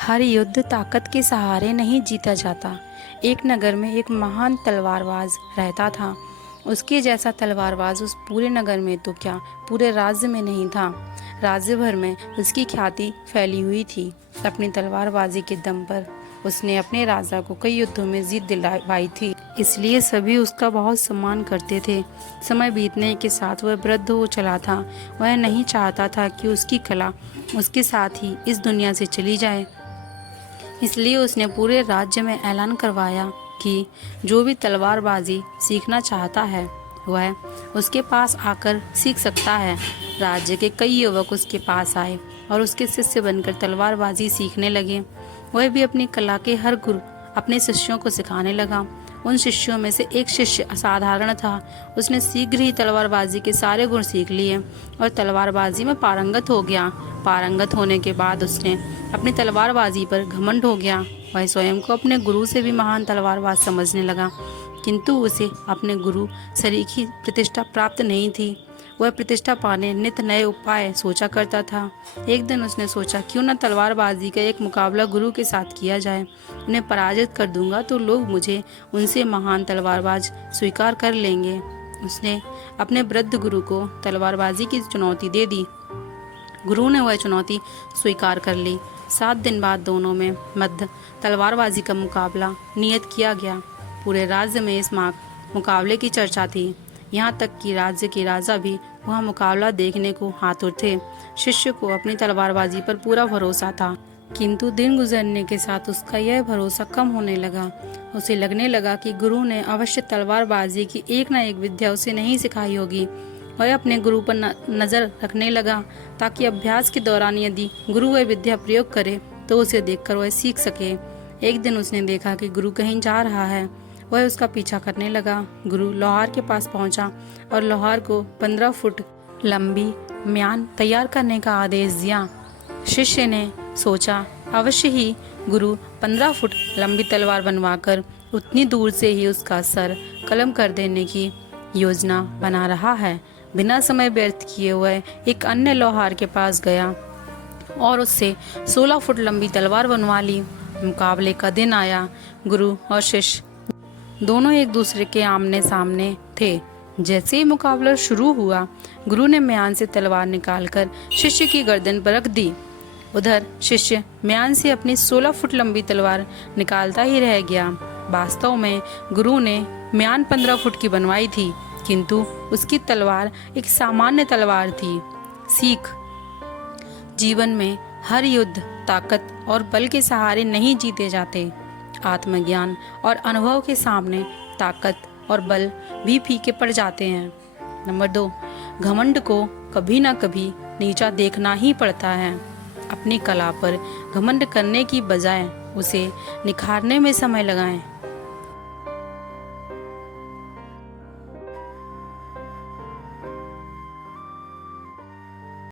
हर युद्ध ताकत के सहारे नहीं जीता जाता। एक नगर में एक महान तलवारबाज रहता था। उसके जैसा तलवारबाज उस पूरे नगर में तो क्या, पूरे राज्य में नहीं था। राज्य भर में उसकी ख्याति फैली हुई थी। अपनी तलवारबाजी के दम पर उसने अपने राजा को कई युद्धों में जीत दिलवाई थी, इसलिए सभी उसका बहुत सम्मान करते थे। समय बीतने के साथ वह वृद्ध हो चला था। वह नहीं चाहता था कि उसकी कला उसके साथ ही इस दुनिया से चली जाए। इसलिए उसने पूरे राज्य में ऐलान करवाया कि जो भी तलवारबाजी सीखना चाहता है वह उसके पास आकर सीख सकता है। राज्य के कई युवक उसके पास आए और उसके शिष्य बनकर तलवारबाजी सीखने लगे। वह भी अपनी कला के हर गुर अपने शिष्यों को सिखाने लगा। उन शिष्यों में से एक शिष्य असाधारण था। उसने शीघ्र ही तलवारबाजी के सारे गुण सीख लिए और तलवारबाजी में पारंगत हो गया। पारंगत होने के बाद उसने अपनी तलवारबाजी पर घमंड हो गया। वह स्वयं को अपने गुरु से भी महान तलवारबाज समझने लगा, किंतु उसे अपने गुरु सरीखी प्रतिष्ठा प्राप्त नहीं थी। वह प्रतिष्ठा पाने नित नए उपाय सोचा करता था। एक दिन उसने सोचा, क्यों न तलवारबाजी का एक मुकाबला गुरु के साथ किया जाए। उन्हें पराजित कर दूंगा तो लोग मुझे उनसे महान तलवारबाज स्वीकार कर लेंगे। उसने अपने वृद्ध गुरु को तलवारबाजी की चुनौती दे दी। गुरु ने वह चुनौती स्वीकार कर ली। 7 दिन बाद दोनों में मध्य तलवारबाजी का मुकाबला नियत किया गया। पूरे राज्य में इस मुकाबले की चर्चा थी। यहाँ तक कि राज्य के राजा भी वह मुकाबला देखने को आतुर थे। शिष्य को अपनी तलवारबाजी पर पूरा भरोसा था, किंतु दिन गुजरने के साथ उसका यह भरोसा कम होने लगा। उसे लगने लगा कि गुरु ने अवश्य तलवारबाजी की एक न एक विद्या उसे नहीं सिखाई होगी। वह अपने गुरु पर नजर रखने लगा, ताकि अभ्यास के दौरान यदि गुरु वह विद्या प्रयोग करे तो उसे देखकर वह सीख सके। एक दिन उसने देखा कि गुरु कहीं जा रहा है। वह उसका पीछा करने लगा। गुरु लोहार के पास पहुंचा और लोहार को 15 फुट लंबी म्यान तैयार करने का आदेश दिया। शिष्य ने सोचा, अवश्य ही गुरु 15 फुट लंबी तलवार बनवाकर उतनी दूर से ही उसका सर कलम कर देने की योजना बना रहा है। बिना समय व्यर्थ किए वह एक अन्य लोहार के पास गया और उससे 16 फुट लंबी तलवार बनवा ली। मुकाबले का दिन आया। गुरु और शिष्य दोनों एक दूसरे के आमने सामने थे। जैसे ही मुकाबला शुरू हुआ, गुरु ने म्यान से तलवार निकालकर शिष्य की गर्दन पर रख दी। उधर शिष्य म्यान से अपनी 16 फुट लंबी तलवार निकालता ही रह गया। वास्तव में गुरु ने म्यान 15 फुट की बनवाई थी, किंतु उसकी तलवार एक सामान्य तलवार थी। सीख: जीवन में हर युद्ध ताकत और बल के सहारे नहीं जीते जाते। आत्मज्ञान और अनुभव के सामने ताकत और बल भी फीके पड़ जाते हैं। नंबर 2, घमंड को कभी ना कभी नीचा देखना ही पड़ता है। अपनी कला पर घमंड करने की बजाय उसे निखारने में समय लगाएं।